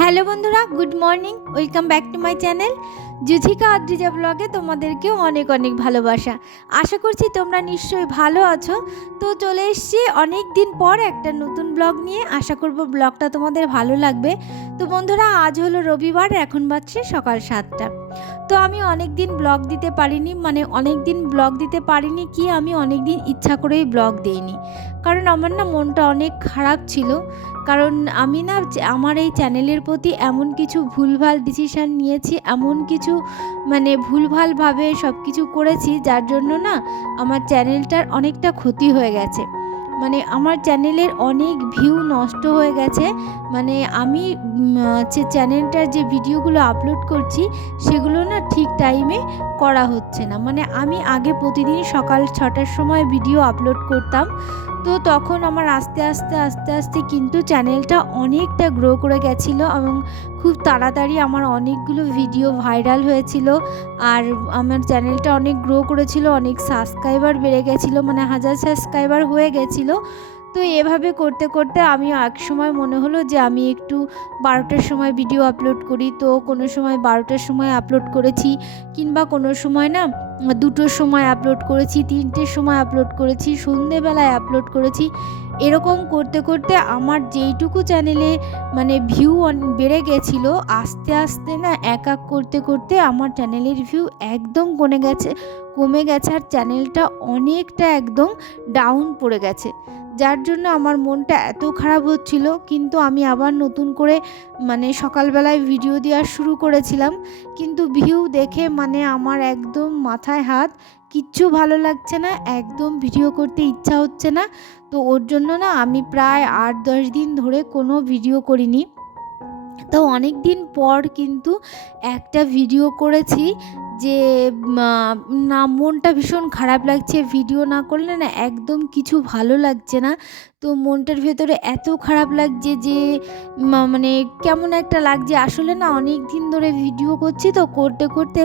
Hello বন্ধুরা, good morning. Welcome back to my channel Juthika Adrija ব্লগে। তোমাদেরকেও অনেক অনেক ভালোবাসা। আশা করছি তোমরা নিশ্চয়ই ভালো আছো। তো চলে এসেছি অনেক দিন পর একটা নতুন ব্লগ নিয়ে। আশা করব ব্লগটা তোমাদের ভালো লাগবে। তো বন্ধুরা, আজ হলো রবিবার, এখন বাজছে সকাল 7টা। তো আমি অনেক দিন ব্লগ দিতে পারিনি, আমি অনেক দিন ইচ্ছা করেই ব্লগ দিইনি। কারণ আমার মনটা অনেক খারাপ ছিল। কারণ আমি আমার এই চ্যানেলের প্রতি এমন কিছু ভুলভাল ডিসিশান নিয়েছি, এমন কিছু ভুলভালভাবে সব কিছু করেছি, যার জন্য আমার চ্যানেলটার অনেকটা ক্ষতি হয়ে গেছে। আমার চ্যানেলের অনেক ভিউ নষ্ট হয়ে গেছে। আমি চ্যানেলটার যে ভিডিওগুলো আপলোড করছি সেগুলো ঠিক টাইমে করা হচ্ছে না। আমি আগে প্রতিদিন সকাল 6টার সময় ভিডিও আপলোড করতাম। তো তখন আমার আস্তে আস্তে কিন্তু চ্যানেলটা অনেকটা গ্রো করে গেছিলো এবং খুব তাড়াতাড়ি আমার অনেকগুলো ভিডিও ভাইরাল হয়েছিল। আর আমার চ্যানেলটা অনেক গ্রো করেছিল, অনেক সাবস্ক্রাইবার বেড়ে গেছিলো, 1000 সাবস্ক্রাইবার হয়ে গেছিলো। তো এভাবে করতে করতে আমি এক সময় মনে হলো যে আমি একটু 12টার সময় ভিডিও আপলোড করি। তো কোনো সময় 12টার সময় আপলোড করেছি, কিংবা কোনো সময় 2টোর সময় আপলোড করেছি, 3টের সময় আপলোড করেছি, সন্ধেবেলায় আপলোড করেছি। এরকম করতে করতে আমার যেইটুকু চ্যানেলে ভিউ বেড়ে গেছিলো, আস্তে আস্তে এক করতে করতে আমার চ্যানেলের ভিউ একদম কমে গেছে আর চ্যানেলটা অনেকটা একদম ডাউন পড়ে গেছে। যার জন্য আমার মনটা এত খারাপ হচ্ছিল। কিন্তু আমি আবার নতুন করে সকালবেলায় ভিডিও দেওয়া শুরু করেছিলাম, কিন্তু ভিউ দেখে আমার একদম মাথায় হাত, কিচ্ছু ভালো লাগছে না, একদম ভিডিও করতে ইচ্ছা হচ্ছে না। তো ওর জন্য আমি প্রায় 8-10 দিন ধরে কোনো ভিডিও করিনি। তো অনেক দিন পর কিন্তু একটা ভিডিও করেছি, যে মনটা ভীষণ খারাপ লাগছে, ভিডিও না করলে একদম কিছু ভালো লাগছে না। তো মনটার ভেতরে এত খারাপ লাগছে যে কেমন একটা লাগছে। আসলে অনেক দিন ধরে ভিডিও করছি, তো করতে করতে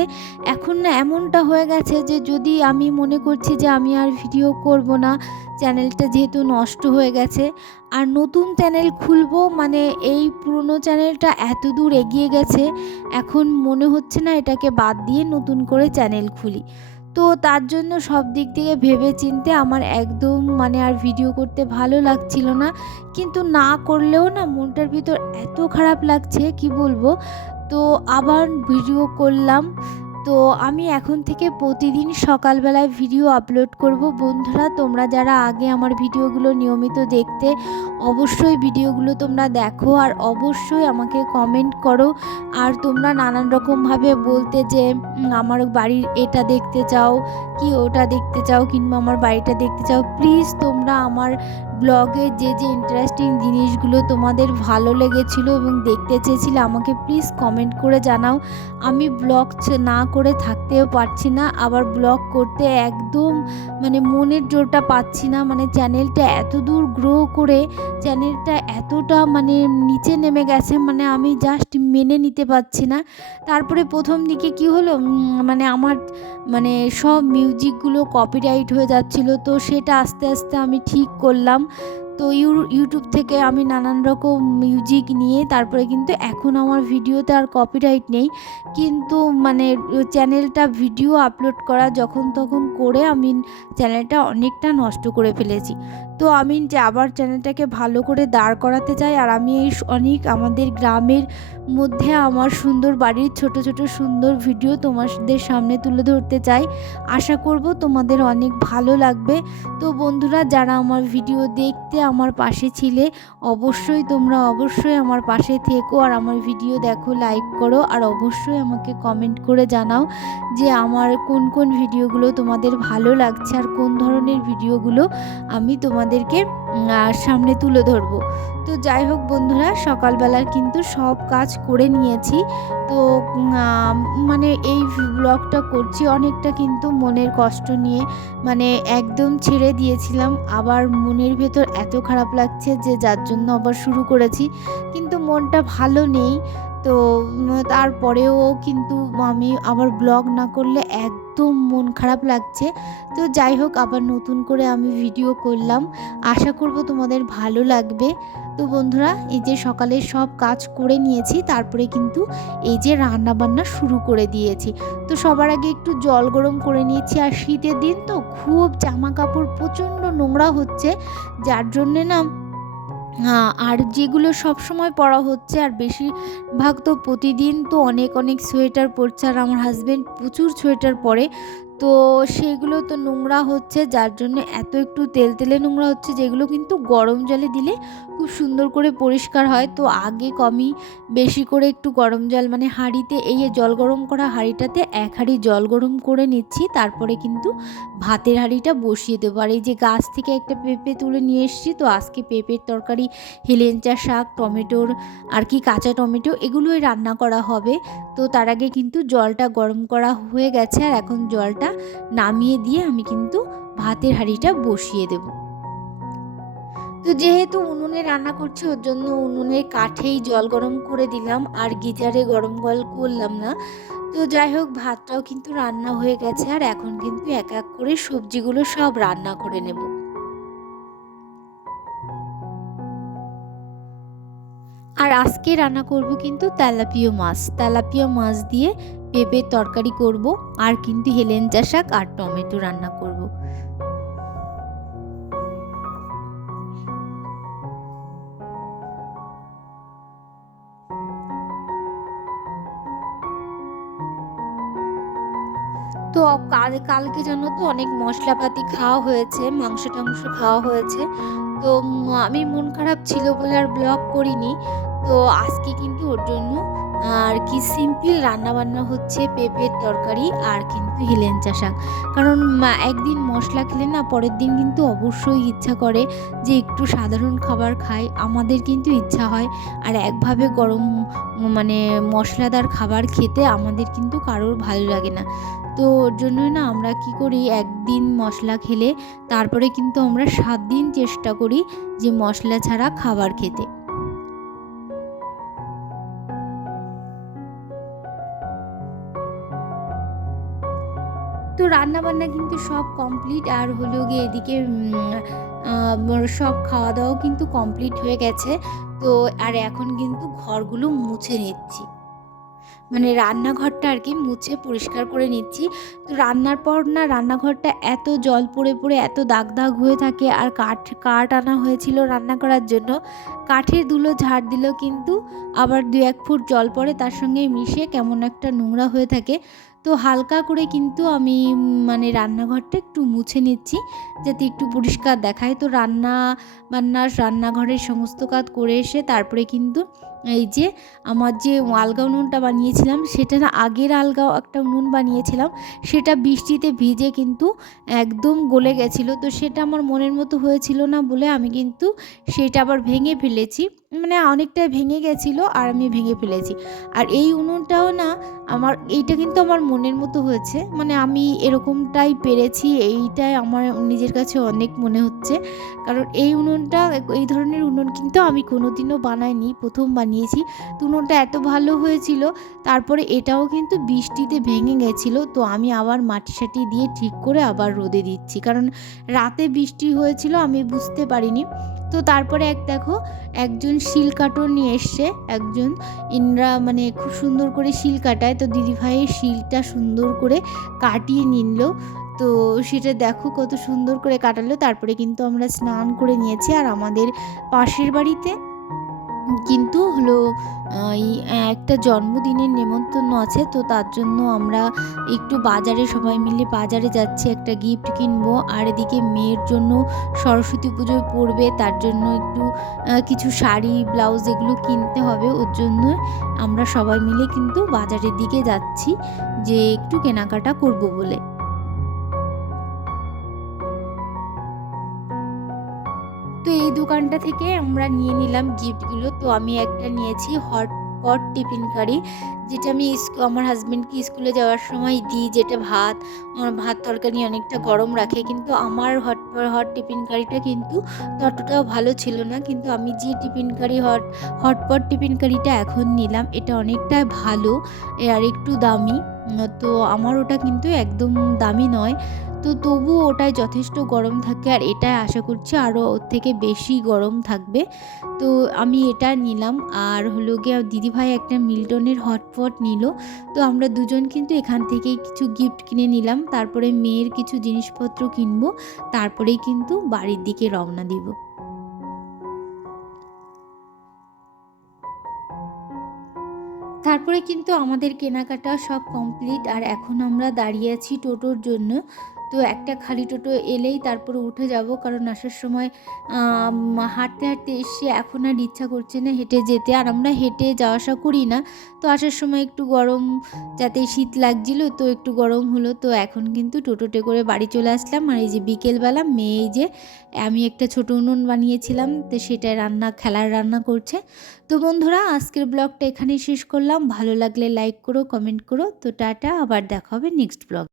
এখন এমনটা হয়ে গেছে যে যদি আমি মনে করছি যে আমি আর ভিডিও করব না, চ্যানেলটা যেহেতু নষ্ট হয়ে গেছে, আর নতুন চ্যানেল খুলবো, এই পুরনো চ্যানেলটা এত দূর এগিয়ে গেছে, এখন মনে হচ্ছে না এটাকে বাদ দিয়ে নতুন করে চ্যানেল খুলি। তো তার জন্য সব দিক থেকে ভেবে চিন্তে আমার একদম আর ভিডিও করতে ভালো লাগছিল না। কিন্তু না করলেও মনটার ভিতর এত খারাপ লাগছে, কি বলবো। তো আবার ভিডিও করলাম। তো আমি এখন থেকে প্রতিদিন সকালবেলায় ভিডিও আপলোড করব। বন্ধুরা, তোমরা যারা আগে আমার ভিডিওগুলো নিয়মিত দেখতে, অবশ্যই ভিডিওগুলো তোমরা দেখো আর অবশ্যই আমাকে কমেন্ট করো। আর তোমরা নানান রকমভাবে বলতে যে আমার বাড়ির এটা দেখতে চাও, কি ওটা দেখতে চাও, কিংবা আমার বাড়িটা দেখতে চাও। প্লিজ তোমরা আমার ব্লগে যে ইন্টারেস্টিং জিনিসগুলো তোমাদের ভালো লেগেছিলো এবং দেখতে চেয়েছিলে, আমাকে প্লিজ কমেন্ট করে জানাও। আমি ব্লগ না করে থাকতেও পারছি না, আবার ব্লগ করতে একদম মনের জোরটা পাচ্ছি না। চ্যানেলটা এত দূর গ্রো করে চ্যানেলটা এতটা নিচে নেমে গেছে, আমি জাস্ট মেনে নিতে পারছি না। তারপরে প্রথম দিকে কি হলো, আমার সব মিউজিকগুলো কপিরাইট হয়ে যাচ্ছিল। তো সেটা আস্তে আস্তে আমি ঠিক করলাম। তো ইউটিউব থেকে আমি নানান রকম মিউজিক নিয়ে তারপরে কিন্তু এখন আমার ভিডিওতে আর কপিরাইট নেই। কিন্তু চ্যানেলটা ভিডিও আপলোড করা যখন তখন করে আমি চ্যানেলটা অনেকটা নষ্ট করে ফেলেছি। তো আমি আবার চ্যানেলটাকে ভালো করে দাঁড় করাতে চাই। আর আমি আমাদের গ্রামের মধ্যে আমার সুন্দর বাড়ির ছোট ছোট সুন্দর ভিডিও তোমাদের সামনে তুলে ধরতে চাই। আশা করব তোমাদের অনেক ভালো লাগবে। তো বন্ধুরা, যারা আমার ভিডিও দেখতে আমার পাশে ছিলে, তোমরা অবশ্যই আমার পাশে থেকো আর আমার ভিডিও দেখো, লাইক করো, আর অবশ্যই আমাকে কমেন্ট করে জানাও যে আমার কোন কোন ভিডিওগুলো তোমাদের ভালো লাগছে আর কোন ধরনের ভিডিওগুলো আমি তোমাদেরকে সামনে তুলে ধরবো। তো যাই হোক বন্ধুরা, সকালবেলার কিন্তু সব কাজ করে নিয়েছি। তো এই ব্লগটা করছি অনেকটা কিন্তু মনের কষ্ট নিয়ে, একদম ছেড়ে দিয়েছিলাম। আবার মনের ভেতর এত খারাপ লাগছে যে যার জন্য আবার শুরু করেছি, কিন্তু মনটা ভালো নেই। তো তারপরেও কিন্তু আমি আবার ব্লগ না করলে একদম মন খারাপ লাগছে। তো যাই হোক, আবার নতুন করে আমি ভিডিও করলাম, আশা করব তোমাদের ভালো লাগবে। তো বন্ধুরা, এই যে সকালে সব কাজ করে নিয়েছি, তারপরে কিন্তু এই যে রান্না বান্না শুরু করে দিয়েছি। তো সবার আগে একটু জল গরম করে নিয়েছি, আর শীতের দিন তো খুব জামা কাপড় প্রচণ্ড নোংরা হচ্ছে, যার জন্যে না আর যেগুলো সবসময় পরা হচ্ছে, আর বেশিরভাগ তো প্রতিদিন তো অনেক অনেক সোয়েটার পরছে, আর আমার হাজব্যান্ড প্রচুর সোয়েটার পরে, তো সেগুলো তো নোংরা হচ্ছে, যার জন্য এত একটু তেলতেলে নোংরা হচ্ছে, যেগুলো কিন্তু গরম জলে দিলে খুব সুন্দর করে পরিষ্কার হয়। তো আগে কমই বেশি করে একটু গরম জল, মানে হাঁড়িতে, এই যে জল গরম করা হাঁড়িটাতে 1 হাঁড়ি জল গরম করে নিচ্ছি, তারপরে কিন্তু ভাতের হাঁড়িটা বসিয়ে দেবো। আর এই যে গাছ থেকে একটা পেঁপে তুলে নিয়ে এসেছি, তো আজকে পেঁপের তরকারি, হেলেঞ্চা শাক, টমেটোর আর কি কাঁচা টমেটো, এগুলোই রান্না করা হবে। তো তার আগে কিন্তু জলটা গরম করা হয়ে গেছে, আর এখন জলটা নামিয়ে দিয়ে আমি কিন্তু ভাতের হাঁড়িটা বসিয়ে দেব। তো যেহেতু উনুনে রান্না করছি, ওর জন্য উনুনের কাঠেই জল গরম করে দিলাম, আর গিজারে গরম জল করলাম না। তো যাই হোক, ভাতটাও কিন্তু রান্না হয়ে গেছে, আর এখন কিন্তু এক এক করে সবজিগুলো সব রান্না করে নেব। আর আজকে রান্না করব কিন্তু তেলাপিয়া মাছ দিয়ে পেঁপের তরকারি করব, আর কিন্তু হেলেঞ্চা শাক আর টমেটো রান্না করব। তো কালকে জানো তো অনেক মশলাপাতি খাওয়া হয়েছে, মাংস টাংস খাওয়া হয়েছে। তো আমি মন খারাপ ছিল বলে আর ব্লগ করিনি। তো আজকে কিন্তু ওর জন্য আর কি সিম্পল রান্নাবান্না হচ্ছে, পেঁপের তরকারি আর কিন্তু হেলেঞ্চা শাক। কারণ একদিন মশলা খেলে না পরের দিন কিন্তু অবশ্যই ইচ্ছা করে যে একটু সাধারণ খাবার খাই, আমাদের কিন্তু ইচ্ছা হয়। আর একভাবে গরম মানে মশলাদার খাবার খেতে আমাদের কিন্তু কারোর ভালো লাগে না। তো ওর জন্যই না আমরা কি করি, একদিন মশলা খেলে তারপরে কিন্তু আমরা 7 দিন চেষ্টা করি যে মশলা ছাড়া খাবার খেতে। তো রান্নাবান্না কিন্তু সব কমপ্লিট, আর হলো গিয়ে এদিকে সব খাওয়া দাওয়াও কিন্তু কমপ্লিট হয়ে গেছে। তো আর এখন কিন্তু ঘরগুলো মুছে নিচ্ছি, মানে রান্নাঘরটা আর কি মুছে পরিষ্কার করে নিচ্ছি। তো রান্নার পর না রান্নাঘরটা এত জল পড়ে পড়ে এত দাগ দাগ হয়ে থাকে, আর কাঠ আনা হয়েছিল রান্না করার জন্য, কাঠের ধুলো ঝাড় দিলেও কিন্তু আবার 2-1 ফুট জল পড়ে তার সঙ্গে মিশে কেমন একটা নোংরা হয়ে থাকে। তো হালকা করে কিন্তু আমি মানে রান্নাঘরটা একটু মুছে নিচ্ছি, যাতে একটু পরিষ্কার দেখায়। তো রান্নাঘরের সমস্ত কাজ করে এসে তারপরে কিন্তু এই যে আমার যে আলগা উনুনটা বানিয়েছিলাম, সেটা না আগের আলগা একটা উনুন বানিয়েছিলাম, সেটা বৃষ্টিতে ভিজে কিন্তু একদম গলে গেছিলো। তো সেটা আমার মনের মতো হয়েছিল না বলে আমি কিন্তু সেটা আবার ভেঙে ফেলেছি, মানে অনেকটাই ভেঙে গেছিলো আর আমি ভেঙে ফেলেছি। আর এই উনুনটাও না এইটা কিন্তু আমার মনের মতো হয়েছে, মানে আমি এরকমটাই পেরেছি, এইটাই আমার নিজের কাছে অনেক মনে হচ্ছে। কারণ এই ধরনের উনুন কিন্তু আমি কোনোদিনও বানাইনি, প্রথম বানিয়েছি। তো উনুনটা এত ভালো হয়েছিল, তারপরে এটাও কিন্তু বৃষ্টিতে ভেঙে গেছিলো। তো আমি আবার মাটি দিয়ে ঠিক করে আবার রোদে দিচ্ছি, কারণ রাতে বৃষ্টি হয়েছিল, আমি বুঝতে পারিনি। তো তারপরে দেখো একজন শিল কাঠও নিয়ে এসছে, একজন মানে খুব সুন্দর করে শিল কাটায়, তো দিদিভাইয়ের শিলটা সুন্দর করে কাটিয়ে নিল। তো সেটা দেখো কত সুন্দর করে কাটালো। তারপরে কিন্তু আমরা স্নান করে নিয়েছি, আর আমাদের পাশের বাড়িতে কিন্তু হলো এই একটা জন্মদিনের নেমন্তন্ন আছে, তো তার জন্য আমরা একটু সবাই মিলে বাজারে যাচ্ছি, একটা গিফট কিনবো। আর এদিকে মেয়ের জন্য সরস্বতী পুজোয় পড়বে, তার জন্য একটু কিছু শাড়ি ব্লাউজ এগুলো কিনতে হবে, ওর জন্য আমরা সবাই মিলে কিন্তু বাজারের দিকে যাচ্ছি, যে একটু কেনাকাটা করব বলে। তো এই দোকানটা থেকে আমরা নিয়ে নিলাম গিফটগুলো। তো আমি একটা নিয়েছি হট হটপট টিফিন কারি, যেটা আমি আমার হাজব্যান্ডকে স্কুলে যাওয়ার সময় দিই, যেটা ভাত তরকারি অনেকটা গরম রাখে। কিন্তু আমার হট টিফিন কারিটা কিন্তু ততটাও ভালো ছিল না। কিন্তু আমি যে টিফিন কারি হটপট টিফিন কারিটা এখন নিলাম, এটা অনেকটাই ভালো আর একটু দামি। তো আমার ওটা কিন্তু একদম দামি নয়। তো তবুও ওটায় যথেষ্ট গরম থাকে, আর এটায় আশা করছি আরও ওর থেকে বেশি গরম থাকবে। তো আমি এটা নিলাম। আর হলো গিয়ে দিদিভাই একটা মিল্টনের হটপট নিল। তো আমরা দুজন কিন্তু এখান থেকেই কিছু গিফট কিনে নিলাম। তারপরে মেয়ের কিছু জিনিসপত্র কিনবো, তারপরেই কিন্তু বাড়ির দিকে রওনা দিব। তারপরে কিন্তু আমাদের কেনাকাটা সব কমপ্লিট, আর এখন আমরা দাঁড়িয়ে আছি টোটোর জন্য। তো একটা খালি টোটো এলেই তারপরে উঠে যাব, কারণ আসার সময় হাঁটতে হাঁটতে এসে এখন আর ইচ্ছা করছে না হেঁটে যেতে, আর আমরা হেঁটে যাওয়া আসা করি না। তো আসার সময় একটু গরম, যাতে শীত লাগছিল তো একটু গরম হলো। তো এখন কিন্তু টোটোতে করে বাড়ি চলে আসলাম। আর এই যে বিকেলবেলা মেয়ে, এই যে আমি একটা ছোটো উনুন বানিয়েছিলাম, তো সেটায় খেলার রান্না করছে। তো বন্ধুরা, আজকের ব্লগটা এখানেই শেষ করলাম। ভালো লাগলে লাইক করো, কমেন্ট করো। তো টাটা, আবার দেখা হবে নেক্সট ব্লগ।